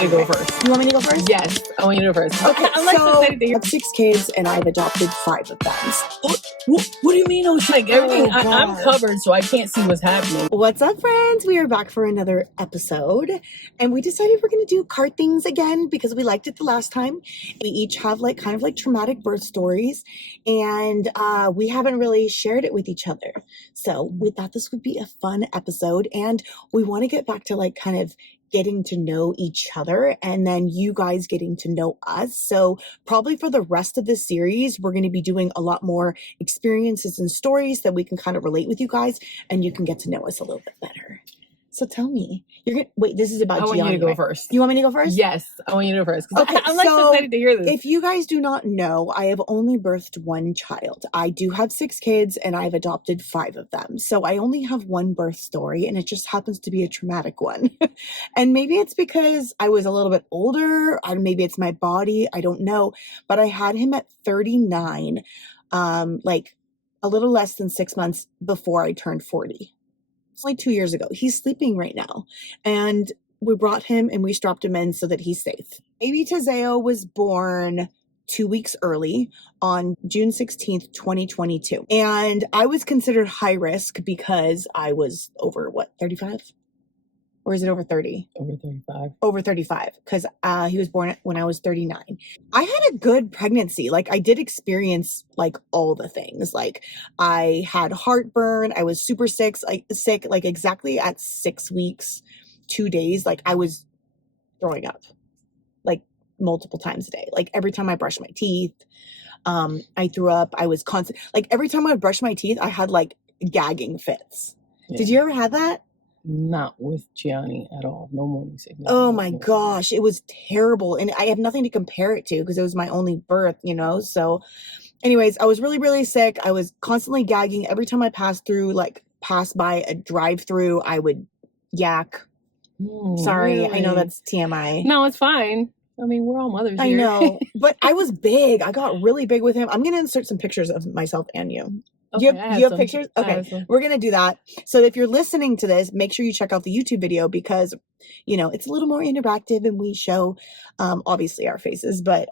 You go first. You want me to go first? Yes, I want you to go first. Okay, I'm like so excited to I hear. have 6 kids and I've adopted 5 of them. What do you mean? Like everything, Oh, I'm God. covered, so I can't see what's happening. What's up, friends? We are back for another episode, and we decided we're going to do card things again because we liked it the last time. We each have kind of traumatic birth stories, and we haven't really shared it with each other. So we thought this would be a fun episode, and we want to get back to kind of getting to know each other and then you guys getting to know us. So probably for the rest of this series, we're going to be doing a lot more experiences and stories that we can kind of relate with you guys and you can get to know us a little bit better. So tell me, wait, this is about I want Gianni, you to go right? first. You want me to go first? Yes, I want you to go first. Okay, I'm like so excited to hear this. If you guys do not know, I have only birthed 1 child. I do have 6 kids and I've adopted 5 of them. So I only have 1 birth story and it just happens to be a traumatic one. And maybe it's because I was a little bit older, or maybe it's my body, I don't know. But I had him at 39, like a little less than 6 months before I turned 40. It's only 2 years ago. He's sleeping right now. And we brought him and we strapped him in so that he's safe. Baby Tazeo was born 2 weeks early on June 16th, 2022. And I was considered high risk because I was over 35? Or is it over 30? Over 35. Over 35, because he was born when I was 39. I had a good pregnancy. I did experience all the things. I had heartburn. I was super sick, exactly at 6 weeks, 2 days. I was throwing up multiple times a day. Every time I brushed my teeth, I threw up. I was constant. Every time I would brush my teeth, I had gagging fits. Yeah. Did you ever have that? Not with Gianni at all. No morning sickness. Oh my gosh, it was terrible. And I have nothing to compare it to because it was my only birth, So anyways, I was really, really sick. I was constantly gagging. Every time I passed by a drive-through, I would yak. Sorry, really? I know that's TMI. No, it's fine. I mean, we're all mothers here. I know, but I was big. I got really big with him. I'm going to insert some pictures of myself and you. Okay, do you have pictures? Okay, we're going to do that. So if you're listening to this, make sure you check out the YouTube video because, it's a little more interactive and we show, obviously our faces, but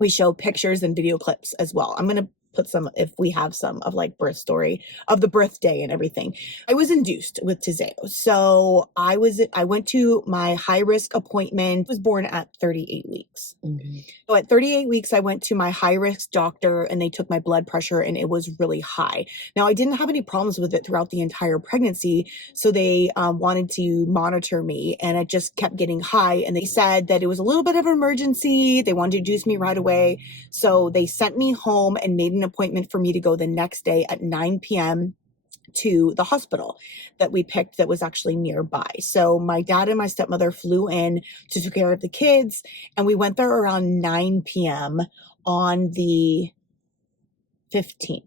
we show pictures and video clips as well. I'm going to put some, if we have some, of birth story of the birthday and everything. I was induced with Tazeo. So I went to my high risk appointment. I was born at 38 weeks. Okay. So at 38 weeks, I went to my high risk doctor and they took my blood pressure and it was really high. Now I didn't have any problems with it throughout the entire pregnancy. So they wanted to monitor me and it just kept getting high. And they said that it was a little bit of an emergency. They wanted to induce me right away. So they sent me home and made an appointment for me to go the next day at 9 p.m. to the hospital that we picked that was actually nearby. So my dad and my stepmother flew in to take care of the kids and we went there around 9 p.m. on the 15th.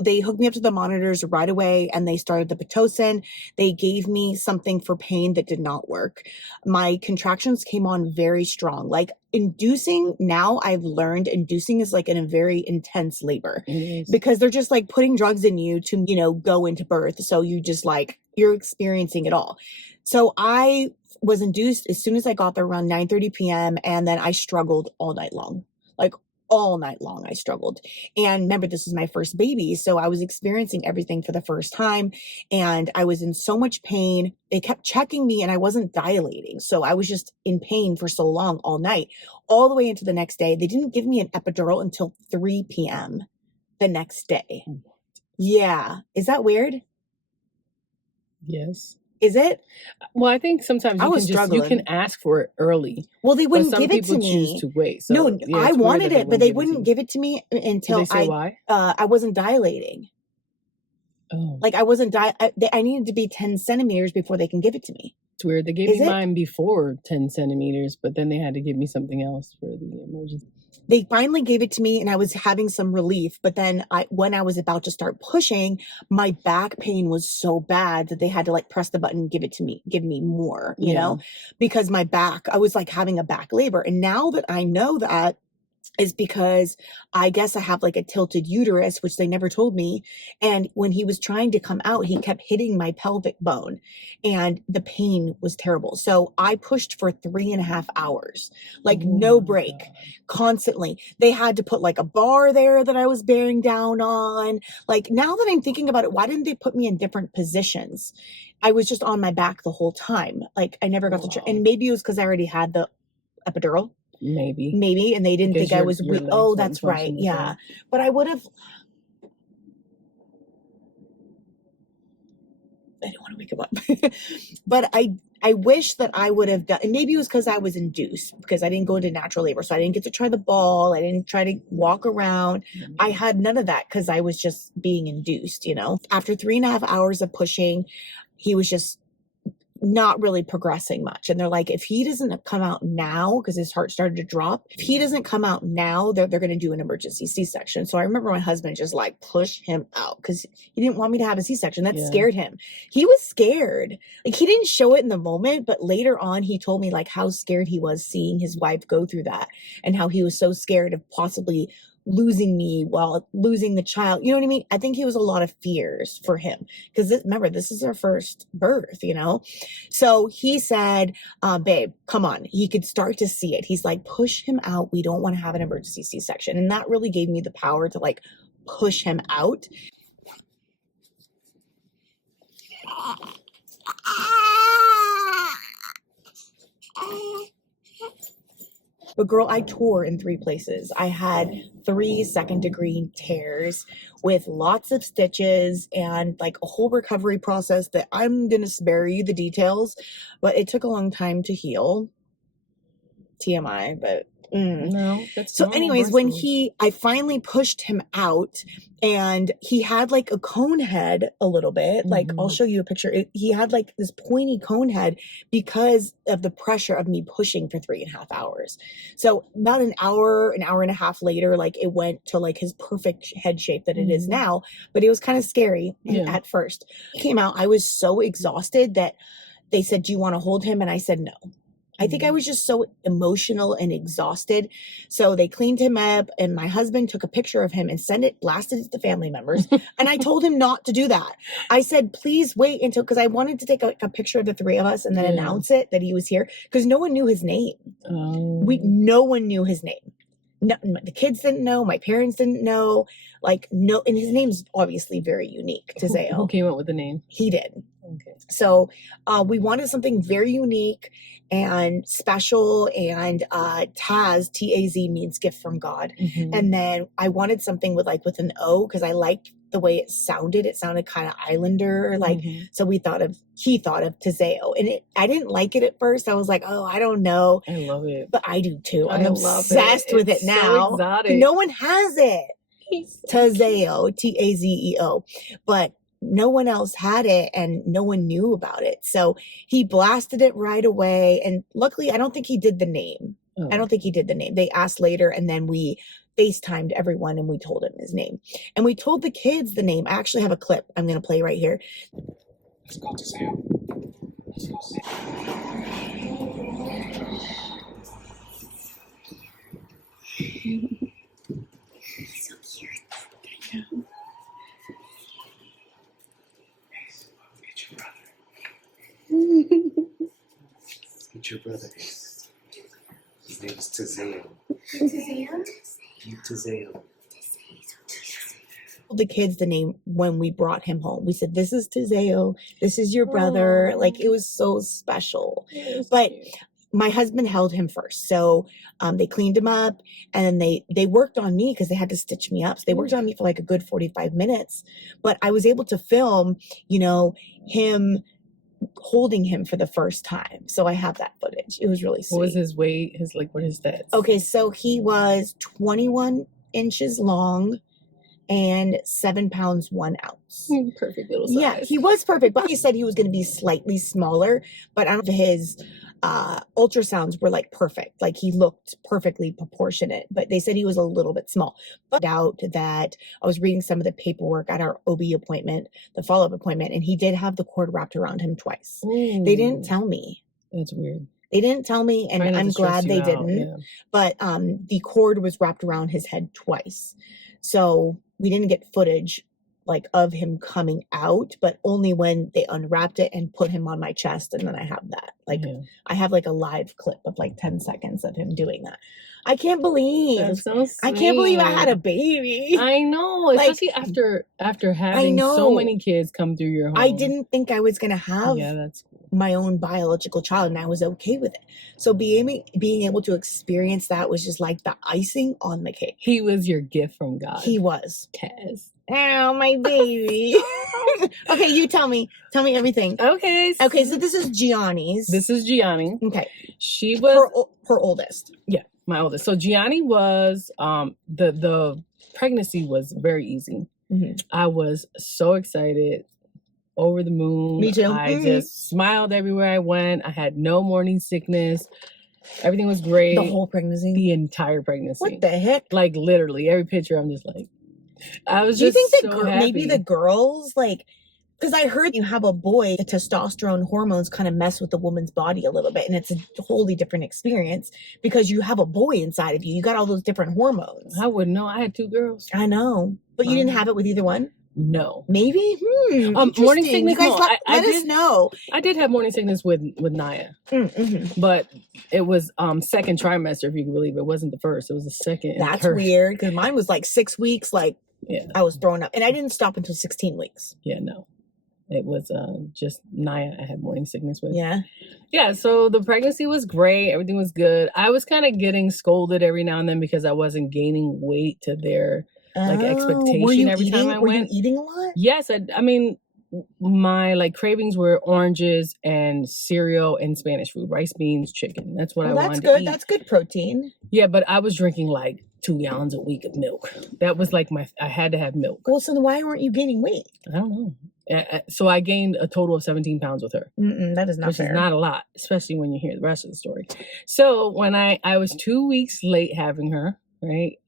They hooked me up to the monitors right away and they started the Pitocin. They gave me something for pain that did not work. My contractions came on very strong. Inducing, now I've learned inducing is in a very intense labor because they're just putting drugs in you to, go into birth. So you just you're experiencing it all. So I was induced as soon as I got there around 9:30 p.m. and then I struggled all night long. All night long I struggled. And remember, this was my first baby. So I was experiencing everything for the first time and I was in so much pain. They kept checking me and I wasn't dilating. So I was just in pain for so long all night, all the way into the next day. They didn't give me an epidural until 3 p.m. the next day. Yeah. Is that weird? Yes. Is it? Well, I think sometimes you can ask for it early. Well, they wouldn't give it to me. Some people choose to wait. So, no, yeah, I wanted it, but they wouldn't give it to me until why? I wasn't dilating. Oh. I wasn't I needed to be 10 centimeters before they can give it to me. It's weird. They gave me mine before 10 centimeters, but then they had to give me something else for the emergency. They finally gave it to me and I was having some relief. But then when I was about to start pushing, my back pain was so bad that they had to press the button and give me more, you know, because my back, I was having a back labor. And now that I know that, is because I guess I have like a tilted uterus, which they never told me. And when he was trying to come out, he kept hitting my pelvic bone and the pain was terrible. So I pushed for 3.5 hours, like no break, constantly. They had to put like a bar there that I was bearing down on. Like now that I'm thinking about it, why didn't they put me in different positions? I was just on my back the whole time. Like I never got to, and maybe it was because I already had the epidural. Maybe, and they didn't think I was weak. Oh, that's right. Yeah. But I would have, I didn't want to wake him up. But I wish that I would have done, and maybe it was because I was induced, because I didn't go into natural labor. So I didn't get to try the ball. I didn't try to walk around. I had none of that because I was just being induced, you know. After 3.5 hours of pushing, he was just not really progressing much. And they're like, if he doesn't come out now, because his heart started to drop, if he doesn't come out now, they're going to do an emergency C-section. So I remember my husband just like push him out because he didn't want me to have a C-section. That scared him. He was scared. Like he didn't show it in the moment, but later on he told me like how scared he was seeing his wife go through that and how he was so scared of possibly losing me while losing the child. You know what I mean? I think it was a lot of fears for him because remember, this is our first birth, you know? So he said, babe, come on. He could start to see it. He's like, push him out. We don't want to have an emergency C-section. And that really gave me the power to like push him out. But girl, I tore in 3 places. I had 3 second-degree tears with lots of stitches and like a whole recovery process that I'm going to spare you the details, but it took a long time to heal. TMI, but no, that's so anyways, when I finally pushed him out and he had like a cone head a little bit, like I'll show you a picture. He had like this pointy cone head because of the pressure of me pushing for 3.5 hours. So about an hour and a half later, like it went to like his perfect head shape that it is now, but it was kind of scary at first. He came out, I was so exhausted that they said, do you want to hold him? And I said, no. I think I was just so emotional and exhausted. So they cleaned him up and my husband took a picture of him and blasted it to family members. And I told him not to do that. I said, please wait until, because I wanted to take a picture of the 3 of us and then announce it that he was here because no one knew his name. No one knew his name. No, the kids didn't know. My parents didn't know. Like, no, and his name's obviously very unique to Zao. Who came up with the name? He did. Okay. So we wanted something very unique and special, and Taz, T-A-Z, means gift from God. And then I wanted something with an O because I liked the way it sounded. It sounded kind of islander, like, so he thought of Tazeo. And I didn't like it at first. I was like, oh, I don't know. I love it. But I do too. I'm obsessed with it now. So exotic. No one has it. Tazeo, T-A-Z-E-O. But no one else had it and no one knew about it. So he blasted it right away. And luckily, I don't think he did the name. I don't think he did the name. They asked later and then we FaceTimed everyone and we told him his name. And we told the kids the name. I actually have a clip I'm going to play right here. Let's go to Sam. Let's go see. So cute. I know. Meet your brother. His name is Tazeo. Tazeo? The kids the name when we brought him home. We said, this is Tazeo. This is your brother. Like, it was so special. But my husband held him first. So they cleaned him up and then they worked on me because they had to stitch me up. So they worked on me for like a good 45 minutes. But I was able to film, him holding him for the first time. So I have that footage. It was really sweet. What was his weight? What is that? Okay, so he was 21 inches long and 7 pounds, 1 ounce. Perfect little size. Yeah, he was perfect. But he said he was going to be slightly smaller, but I don't know if his ultrasounds were like perfect. Like he looked perfectly proportionate, but they said he was a little bit small. But I doubt that I was reading some of the paperwork at our OB appointment, the follow-up appointment, and he did have the cord wrapped around him twice. Ooh. They didn't tell me. That's weird. They didn't tell me, and I'm glad they didn't. Yeah. But the cord was wrapped around his head twice. So we didn't get footage like of him coming out, but only when they unwrapped it and put him on my chest, and then I have that. Like I have like a live clip of like 10 seconds of him doing that. I can't believe. That's so sweet. I can't believe I had a baby. I know, especially after having so many kids come through your home. I didn't think I was gonna have that's cool. my own biological child, and I was okay with it. So being able to experience that was just like the icing on the cake. He was your gift from God. He was. Kaz. Oh, my baby. Okay, you tell me everything. Okay. So this is Gianni's. This is Gianni. Okay. She was her oldest. Yeah, my oldest. So Gianni was the pregnancy was very easy. Mm-hmm. I was so excited, over the moon. Me too. I just smiled everywhere I went. I had no morning sickness. Everything was great. The whole pregnancy? The entire pregnancy. What the heck? Like literally every picture, I'm just like, I was Do just you think so happy. Maybe the girls, like, because I heard you have a boy, the testosterone hormones kind of mess with the woman's body a little bit, and it's a wholly different experience because you have a boy inside of you. You got all those different hormones. I wouldn't know. I had 2 girls. I know. But you didn't have it with either one? No. Maybe? Morning sickness. You guys let us know. I did have morning sickness with Naya. Mm-hmm. But it was second trimester, if you can believe it. It wasn't the first. It was the second. That's weird, because mine was like 6 weeks, like I was throwing up. And I didn't stop until 16 weeks. Yeah, no. It was just Naya I had morning sickness with. Yeah. Yeah, so the pregnancy was great. Everything was good. I was kind of getting scolded every now and then because I wasn't gaining weight to their expectation every time I went. Were you eating a lot? Yes. I mean, my cravings were oranges and cereal and Spanish food, rice, beans, chicken. That's what I wanted to eat. That's good protein. Yeah, but I was drinking 2 gallons a week of milk. That was I had to have milk. Well, so then why weren't you gaining weight? I don't know. So I gained a total of 17 pounds with her. That is not fair. Which is not a lot, especially when you hear the rest of the story. So when I was 2 weeks late having her, right?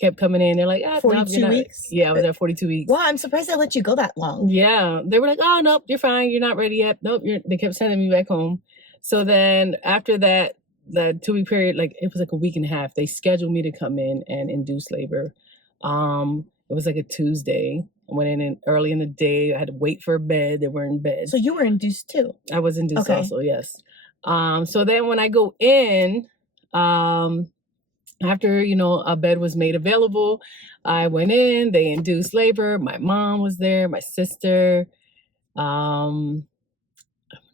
Kept coming in. They're like, 42 weeks? Yeah, I was at 42 weeks. Wow, I'm surprised they let you go that long. Yeah. They were like, oh, nope, you're fine. You're not ready yet. Nope. They kept sending me back home. So then after that 2-week period, it was a week and a half, they scheduled me to come in and induce labor. It was a Tuesday. I went in early in the day. I had to wait for a bed. They were in bed. So you were induced too? I was induced also, yes. So then when I go in, after, a bed was made available, I went in, they induced labor. My mom was there, my sister. I want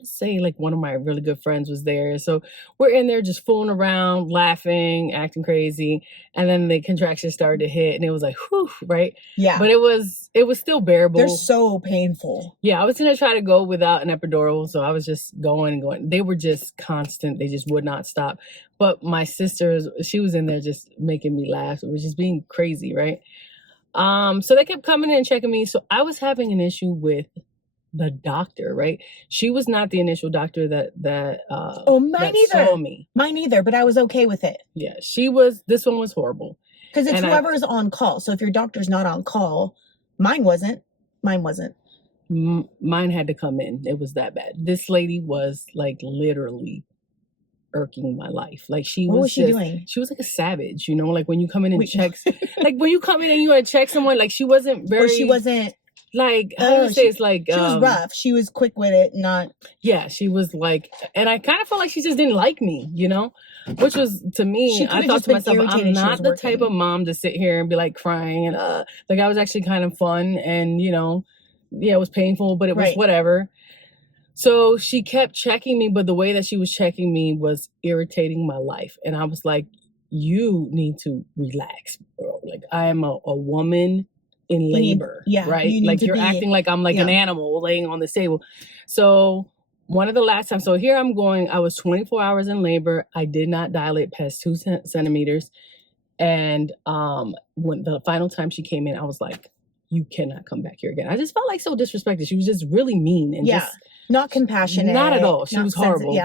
to say one of my really good friends was there. So we're in there just fooling around, laughing, acting crazy. And then the contractions started to hit and it was like, whew, right? Yeah. But it was still bearable. They're so painful. Yeah. I was going to try to go without an epidural. So I was just going and going. They were just constant. They just would not stop. But my sister, she was in there just making me laugh. It was just being crazy, right? So they kept coming in and checking me. So I was having an issue with the doctor, right? She was not the initial doctor that saw me. Mine either, but I was okay with it. Yeah, she was. This one was horrible because it's whoever's on call. So if your doctor's not on call, mine wasn't. Mine had to come in. It was that bad. This lady was literally irking my life. What was she doing? She was like a savage, when you come in and checks, when you come in and you want to check someone, she wasn't very. Or she wasn't. How do you say it's she was rough. She was quick with it, not. Yeah, she was and I kind of felt like she just didn't like me, which was to me. I thought to myself, I'm not the type of mom to sit here and be crying and I was actually kind of fun and it was painful, but it was whatever. So she kept checking me, but the way that she was checking me was irritating my life, and I was like, you need to relax, bro. I am a woman in labor, right? You're acting like I'm an animal laying on the table. So one of the last times, so here I'm going, I was 24 hours in labor. I did not dilate past 2 centimeters. And when the final time she came in, I was like, you cannot come back here again. I just felt so disrespected. She was just really mean and just not compassionate. Not at all. She was horrible.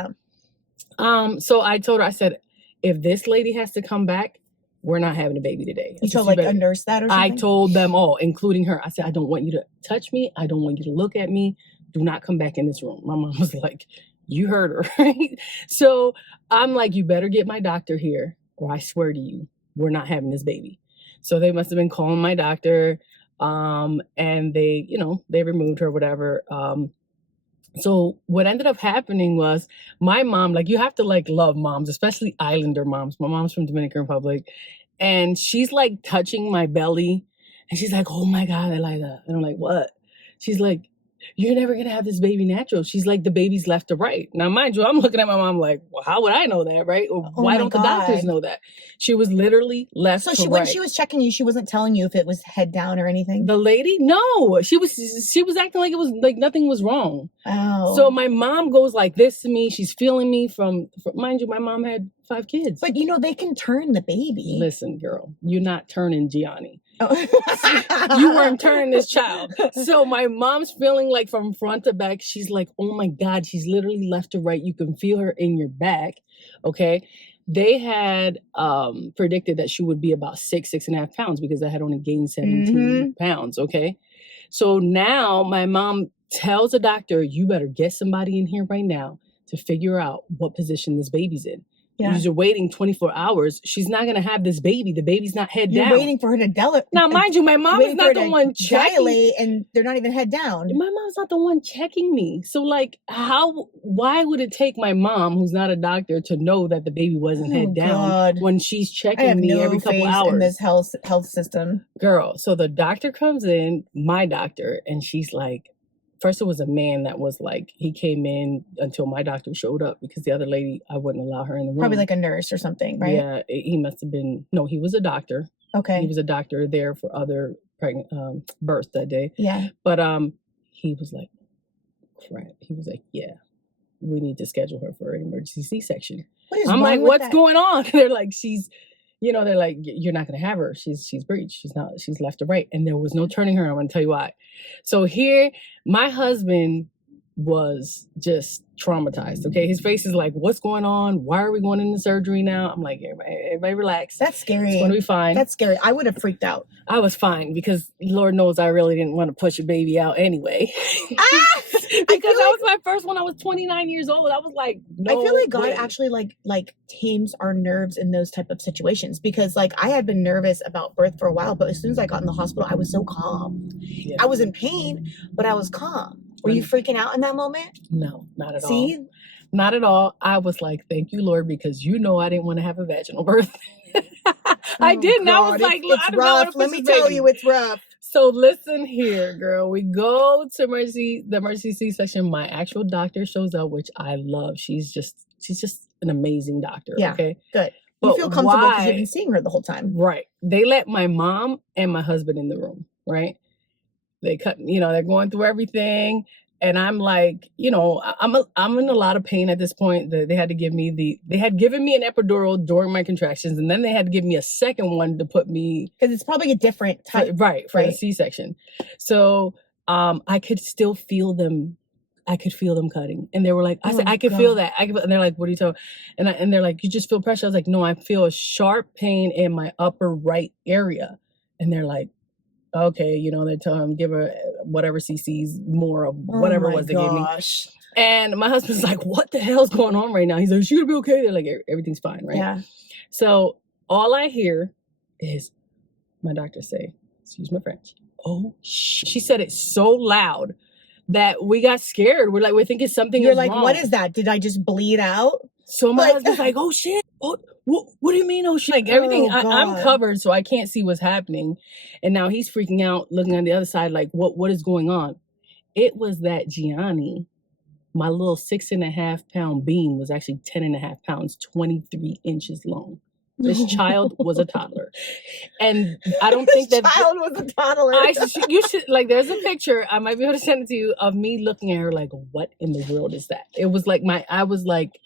So I told her, I said, if this lady has to come back, we're not having a baby today. You told a nurse that or something? I told them all, including her. I said, I don't want you to touch me. I don't want you to look at me. Do not come back in this room. My mom was like, You heard her, right? So I'm like, you better get my doctor here, or I swear to you, we're not having this baby. So they must have been calling my doctor, and they, they removed her, whatever. So what ended up happening was my mom, like, you have to like love moms, especially Islander moms. My mom's from Dominican Republic, and she's like touching my belly, and she's like, oh my God, I like that. And I'm like, what? She's like, you're never going to have this baby natural. She's like, the baby's left to right. Now, mind you, I'm looking at my mom like, well, how would I know that, right? Or why don't the doctors know that? She was literally left to right. When she was checking you, she wasn't telling you if it was head down or anything? The lady? No. She was acting like it was like nothing was wrong. Oh. So my mom goes like this to me. She's feeling me from mind you, my mom had 5 kids. But they can turn the baby. Listen, girl, you're not turning Gianni. Oh. You weren't turning this child. So my mom's feeling like from front to back. She's like, oh my God, she's literally left to right. You can feel her in your back. Okay. They had predicted that she would be about 6.5 pounds because I had only gained 17 pounds. Okay. So now my mom tells the doctor, you better get somebody in here right now to figure out what position this baby's in. Yeah. You're waiting 24 hours. She's not going to have this baby. The baby's not head down. You're waiting for her to dilate. Now, mind you, my mom is not the one checking. And they're not even head down. My mom's not the one checking me. So, like, why would it take my mom, who's not a doctor, to know that the baby wasn't head down when she's checking me every couple hours? In this health system. Girl, so the doctor comes in, my doctor, and she's like, first, it was a man that was like, he came in until my doctor showed up because the other lady, I wouldn't allow her in the room. Probably like a nurse or something, right? Yeah, he must have been, no, he was a doctor. Okay. He was a doctor there for other pregnant births that day. Yeah. But he was like, crap. He was like, yeah, we need to schedule her for an emergency C-section. I'm like, what's going on? They're like, they're like, you're not going to have her. She's breached. She's left to right. And there was no turning her. I'm going to tell you why. So here, my husband was just traumatized. Okay. His face is like, what's going on? Why are we going into surgery now? I'm like, everybody relax. That's scary. It's going to be fine. That's scary. I would have freaked out. I was fine because Lord knows I really didn't want to push a baby out anyway. Because that was my first one. I was 29 years old. I was like, no I feel like God way. actually like tames our nerves in those type of situations, because like I had been nervous about birth for a while, but as soon as I got in the hospital, I was so calm. Yeah. I was in pain, but I was calm. Were you freaking out in that moment? No, not at all. See? Not at all. I was like, thank you, Lord, because I didn't want to have a vaginal birth. I didn't. God, I was like, it's rough. Let me tell you, it's rough. So listen here, girl. We go to the emergency C-section. My actual doctor shows up, which I love. She's just an amazing doctor. Yeah, okay, good. You feel comfortable because you've been seeing her the whole time. Right. They let my mom and my husband in the room, right? They they're going through everything. And I'm like, I'm in a lot of pain at this point. They had given me an epidural during my contractions, and then they had to give me a second one to put me, because it's probably a different type, for the C-section. So I could still feel them. I could feel them cutting, and they were like, I said, I could feel that. And they're like, what are you talking? And they're like, you just feel pressure. I was like, no, I feel a sharp pain in my upper right area, and they're like, okay, they tell him give her whatever cc's more of whatever it was they gave me. And my husband's like, what the hell's going on right now? He's like, she gonna be okay. They're like, everything's fine, right? Yeah. So all I hear is my doctor say, excuse my French, oh shit. She said it so loud that we got scared. We're thinking something is like, wrong. what is that? Did I just bleed out? So my husband's like, oh shit. Oh, what do you mean? Oh shit. Like everything, I'm covered, so I can't see what's happening. And now he's freaking out, looking on the other side, like, what is going on? It was that Gianni, my little 6.5 pound bean, was actually 10.5 pounds, 23 inches long. This child was a toddler. And I don't think that child was a toddler. You should, there's a picture, I might be able to send it to you, of me looking at her like, what in the world is that? It was like I was like,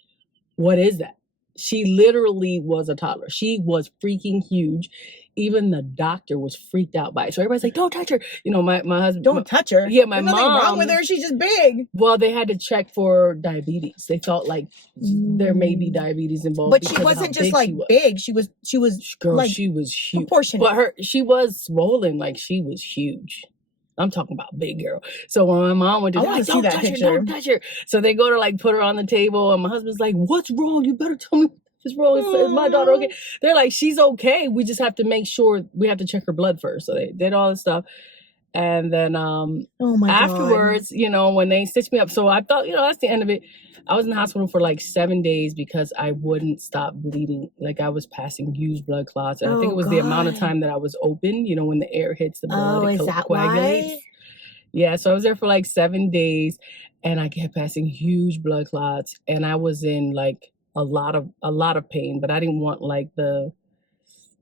what is that? She literally was a toddler. She was freaking huge. Even the doctor was freaked out by it. So everybody's like, don't touch her. My husband. Don't touch her. Yeah, my There's mom. Nothing wrong with her. She's just big. Well, they had to check for diabetes. They thought like there may be diabetes involved. But she wasn't just like big. She was girl, like, she was huge. Proportionate. But she was swollen. Like she was huge. I'm talking about big girl. So when my mom went to like, don't touch her, don't touch her. So they go to like put her on the table, and my husband's like, what's wrong? You better tell me what's wrong. Is my daughter okay? They're like, she's okay. We just have to make sure, we have to check her blood first. So they did all this stuff. And then afterwards, you know, when they stitched me up, so I thought, you know, that's the end of it. I was in the hospital for like 7 days because I wouldn't stop bleeding. Like I was passing huge blood clots. And I think it was the amount of time that I was open, you know, when the air hits the blood, it coagulates. Why? Yeah, so I was there for like 7 days and I kept passing huge blood clots. And I was in like a lot of pain, but I didn't want like the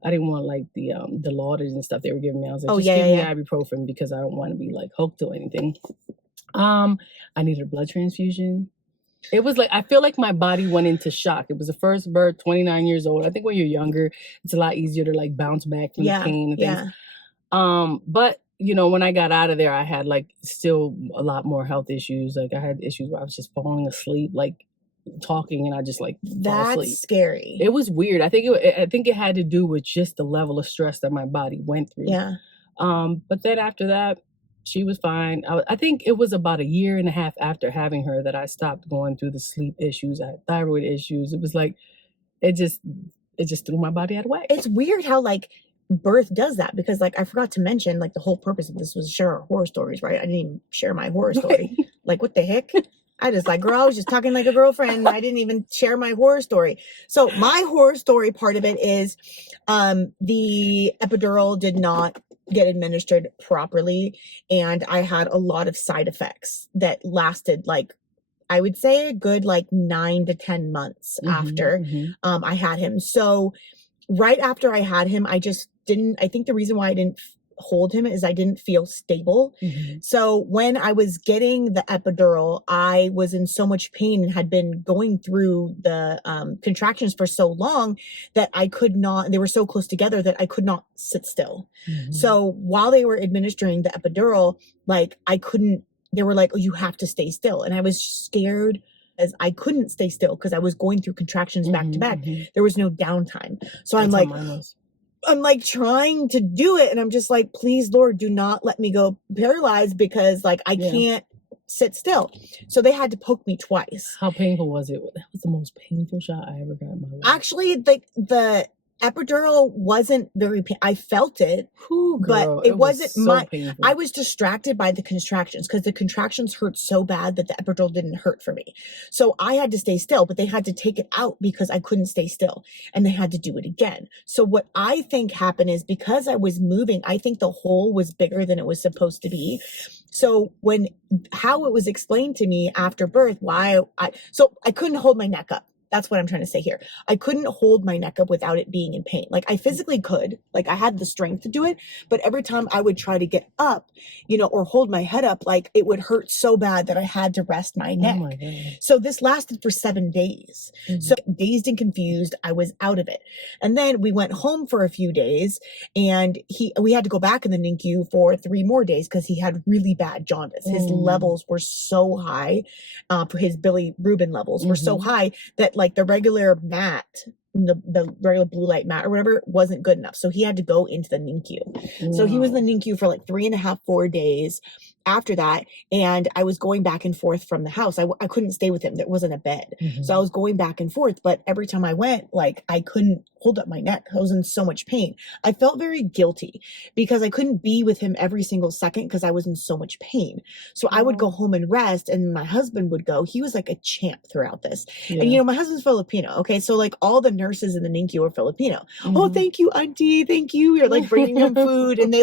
Lauders and stuff they were giving me. I was like, give me ibuprofen because I don't want to be like hooked or anything. I needed a blood transfusion. It was like, I feel like my body went into shock. It was the first birth, 29 years old. I think when you're younger, it's a lot easier to like bounce back from the pain and things. But you know, when I got out of there, I had like still a lot more health issues. Like I had issues where I was just falling asleep, like talking, and I just like fall asleep. That's scary. It was weird. I think it had to do with just the level of stress that my body went through. Yeah. But then after that, she was fine. I think it was about 1.5 years after having her that I stopped going through the sleep issues. I had thyroid issues. It was like it just threw my body out of whack. It's weird how like birth does that, because like I forgot to mention, like the whole purpose of this was to share our horror stories, right? I didn't even share my horror story. Like what the heck? I just like, girl, I was just talking like a girlfriend. I didn't even share my horror story. So my horror story part of it is the epidural did not get administered properly. And I had a lot of side effects that lasted like, I would say a good like 9 to 10 months after I had him. So right after I had him, I think the reason why I didn't hold him is I didn't feel stable. So when I was getting the epidural, I was in so much pain and had been going through the contractions for so long that I could not, they were so close together that I could not sit still. So while they were administering the epidural, like they were like, oh, you have to stay still. And I was scared as I couldn't stay still because I was going through contractions back to back. There was no downtime. So I'm like trying to do it. And I'm just like, please, Lord, do not let me go paralyzed because like I can't sit still. So they had to poke me twice. How painful was it? That was the most painful shot I ever got in my life. Actually, the epidural wasn't very I felt it, but it wasn't so painful. I was distracted by the contractions because the contractions hurt so bad that the epidural didn't hurt for me. So I had to stay still, but they had to take it out because I couldn't stay still, and they had to do it again. So what I think happened is because I was moving, I think the hole was bigger than it was supposed to be. So how it was explained to me after birth, so I couldn't hold my neck up. That's what I'm trying to say here. I couldn't hold my neck up without it being in pain. Like I physically could, like I had the strength to do it, but every time I would try to get up, you know, or hold my head up, like it would hurt so bad that I had to rest my neck. Oh my God. So this lasted for 7 days. So dazed and confused, I was out of it. And then we went home for a few days and we had to go back in the NICU for 3 more days because he had really bad jaundice. His levels were so high, for his bilirubin levels were so high that like the regular mat, the regular blue light mat or whatever wasn't good enough. So he had to go into the NICU. So he was in the NICU for like 3.5, 4 days after that. And I was going back and forth from the house. I couldn't stay with him. There wasn't a bed. So I was going back and forth, but every time I went, like I couldn't hold up my neck. I was in so much pain. I felt very guilty because I couldn't be with him every single second because I was in so much pain. So I would go home and rest and my husband would go. He was like a champ throughout this. And you know, my husband's Filipino. Okay. So like all the nurses in the NICU are Filipino. Oh, thank you, auntie. Thank you. You're like bringing him food. And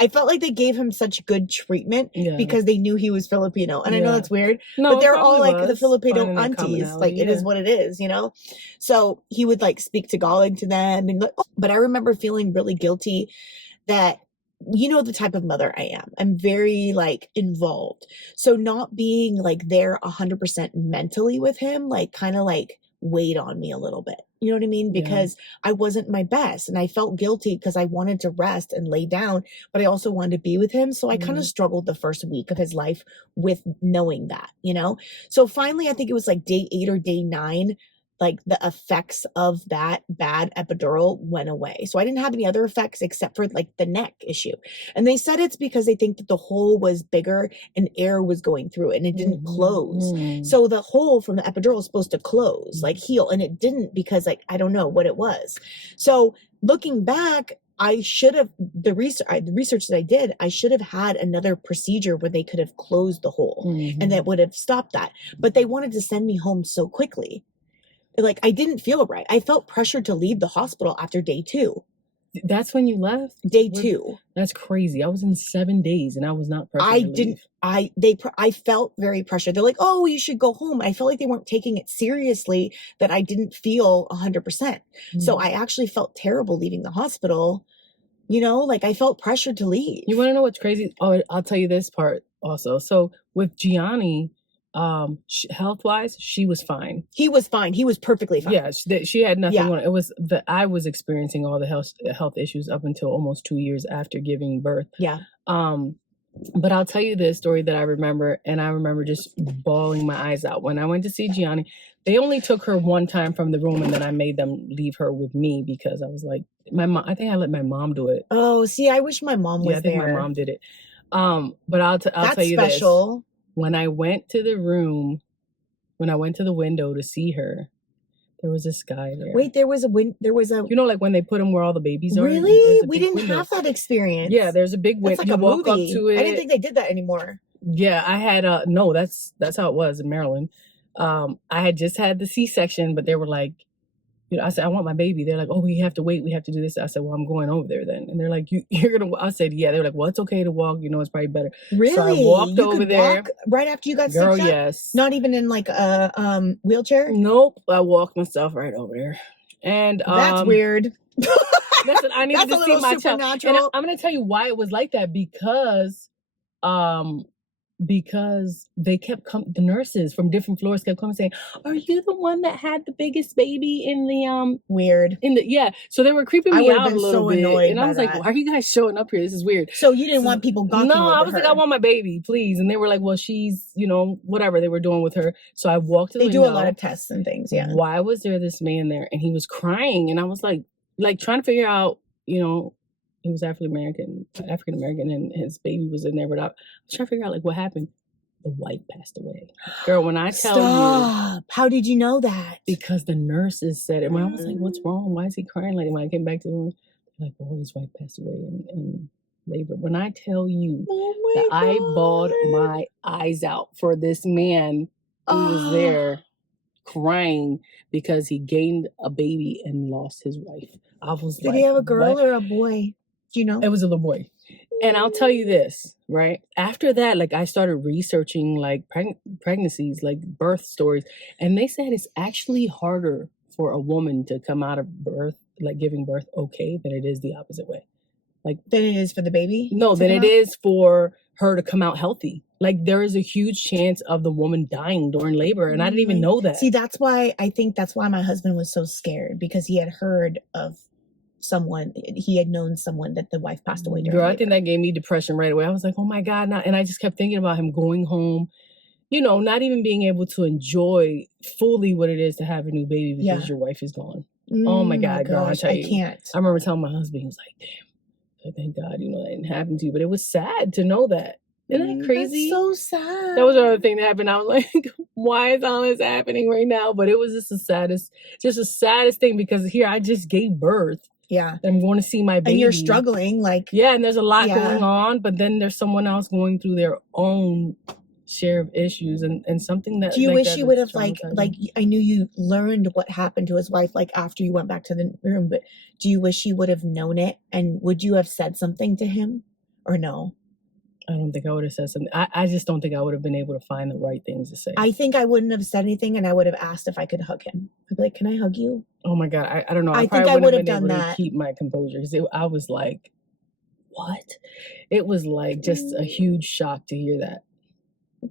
I felt like they gave him such good treatment because they knew he was Filipino. And I know that's weird, but they're all like the Filipino aunties. Like it is what it is, you know? So he would like speak Tagalog to them. But I remember feeling really guilty that, you know, the type of mother I am. I'm very like involved. So not being like there 100% mentally with him, like kind of like weighed on me a little bit. You know what I mean? Because I wasn't my best and I felt guilty because I wanted to rest and lay down, but I also wanted to be with him. So I kind of struggled the first week of his life with knowing that, you know? So finally, I think it was like day 8 or day 9, like the effects of that bad epidural went away. So I didn't have any other effects except for like the neck issue. And they said it's because they think that the hole was bigger and air was going through it and it didn't close. So the hole from the epidural is supposed to close, like heal, and it didn't because like I don't know what it was. So looking back, I should have the research that I did. I should have had another procedure where they could have closed the hole, and that would have stopped that. But they wanted to send me home so quickly. Like I didn't feel right. I felt pressured to leave the hospital after day 2. That's when you left? Day 2. That's crazy. I was in 7 days and I was not pressured to leave. I felt very pressured. They're like, oh, you should go home. I felt like they weren't taking it seriously, that I didn't feel 100%. So I actually felt terrible leaving the hospital. You know, like I felt pressured to leave. You want to know what's crazy? Oh, I'll tell you this part also. So with Gianni, health-wise, she was fine. He was fine. He was perfectly fine. Yeah, she had nothing on it. It was that I was experiencing all the health issues up until almost 2 years after giving birth. Yeah. But I'll tell you this story that I remember, and I remember just bawling my eyes out. When I went to see Gianni, they only took her one time from the room, and then I made them leave her with me because I was like, my mom. I think I let my mom do it. Oh, see, I wish my mom was there. I think my mom did it. But I'll tell you special. This. When I went to the room, when I went to the window to see her, there was this guy there. Wait, there was a you know, like when they put them where all the babies are. Really? We didn't have that experience. Yeah, there's a big window. Like you walk up to it. I didn't think they did that anymore. Yeah, I had no, that's how it was in Maryland. I had just had the C-section, but they were like, you know, I said, I want my baby. They're like, oh, we have to wait. We have to do this. I said, well, I'm going over there then. And they're like, you're going to, I said, yeah. They were like, well, it's okay to walk. You know, it's probably better. Really? So I walked over there. Walk right after you got Girl, stitched up? Yes. Not even in like a wheelchair? Nope. I walked myself right over there. And that's weird. Listen, I needed to see my child. And I'm going to tell you why it was like that because they kept the nurses from different floors kept coming saying, are you the one that had the biggest baby in the weird in the so they were creeping me out a little bit, and I was like, that. why are you guys showing up here? This is weird. So you didn't want people gawking No, over I was like, I want my baby, please. And they were like, well, she's, you know, whatever they were doing with her. So I walked to the window. They do a lot of tests and things. Yeah. Why was there this man there? And he was crying, and I was like trying to figure out, you know, he was African American, and his baby was in there, but I was trying to figure out like what happened. The wife passed away. Girl, when I tell you. How did you know that? Because the nurses said it. When I was like, what's wrong? Why is he crying? Like, when I came back to the room, like, oh, his wife passed away in labor. When I tell you that God. I bawled my eyes out for this man who was there crying because he gained a baby and lost his wife. I was Did he have a girl or a boy? Do you know? It was a little boy. And I'll tell you this, right? After that, like I started researching like pregnancies, like birth stories. And they said it's actually harder for a woman to come out of birth, like giving birth okay, than it is the opposite way. Like than it is for the baby? No, than it is for her to come out healthy. Like there is a huge chance of the woman dying during labor. And I didn't even know that. See, that's why my husband was so scared, because he had heard of he had known someone that the wife passed away during labor. I think that gave me depression right away. I was like, oh my God. And I just kept thinking about him going home, you know, not even being able to enjoy fully what it is to have a new baby because your wife is gone. Oh my God, girl, I tell you. I can't. I remember telling my husband, he was like, damn, thank God, you know, that didn't happen to you. But it was sad to know that. Isn't that crazy? That's so sad. That was another thing that happened. I was like, why is all this happening right now? But it was just the saddest thing, because here I just gave birth. Yeah. I'm going to see my baby. And you're struggling, like. Yeah, and there's a lot going on, but then there's someone else going through their own share of issues and something that. Do you wish you would have like I knew you learned what happened to his wife like after you went back to the room, but do you wish you would have known it, and would you have said something to him or no? I don't think I would have said something. I just don't think I would have been able to find the right things to say. I think I wouldn't have said anything, and I would have asked if I could hug him. I'd be like, can I hug you? Oh my God. I don't know. I think I would have done that. To keep my composure, because I was like, what? It was like just a huge shock to hear that.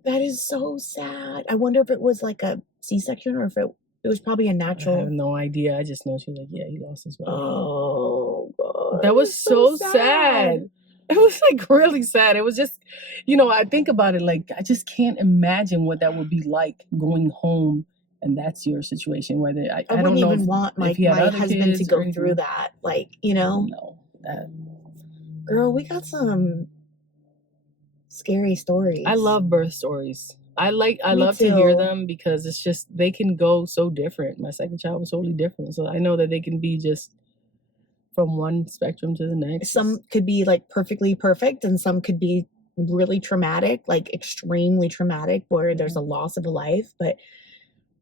That is so sad. I wonder if it was like a C-section or if it was probably a natural. I have no idea. I just know she was like, yeah, he lost his wife. Oh God. That was so sad. It was like really sad. It was just, you know, I think about it, like, I just can't imagine what that would be like going home and that's your situation. Whether I don't don't know even want my husband to go through that. Like, you know, no, that girl, we got some scary stories. I love birth stories. I love to hear them because it's just, they can go so different. My second child was totally different. So I know that they can be just from one spectrum to the next. Some could be like perfectly perfect, and some could be really traumatic, like extremely traumatic, where there's a loss of a life. But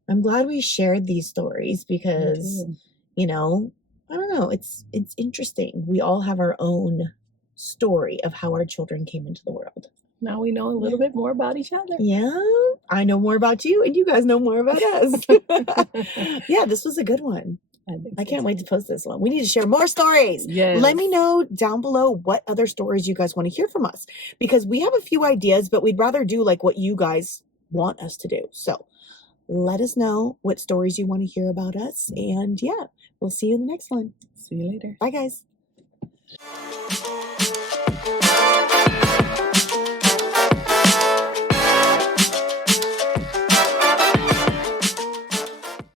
I'm glad we shared these stories because, you know, I don't know, it's interesting. We all have our own story of how our children came into the world. Now we know a little bit more about each other. Yeah, I know more about you, and you guys know more about us. Yeah, this was a good one. I can't wait to post this one. We need to share more stories. Yes. Let me know down below what other stories you guys want to hear from us, because we have a few ideas, but we'd rather do like what you guys want us to do. So let us know what stories you want to hear about us. And yeah, we'll see you in the next one. See you later. Bye, guys.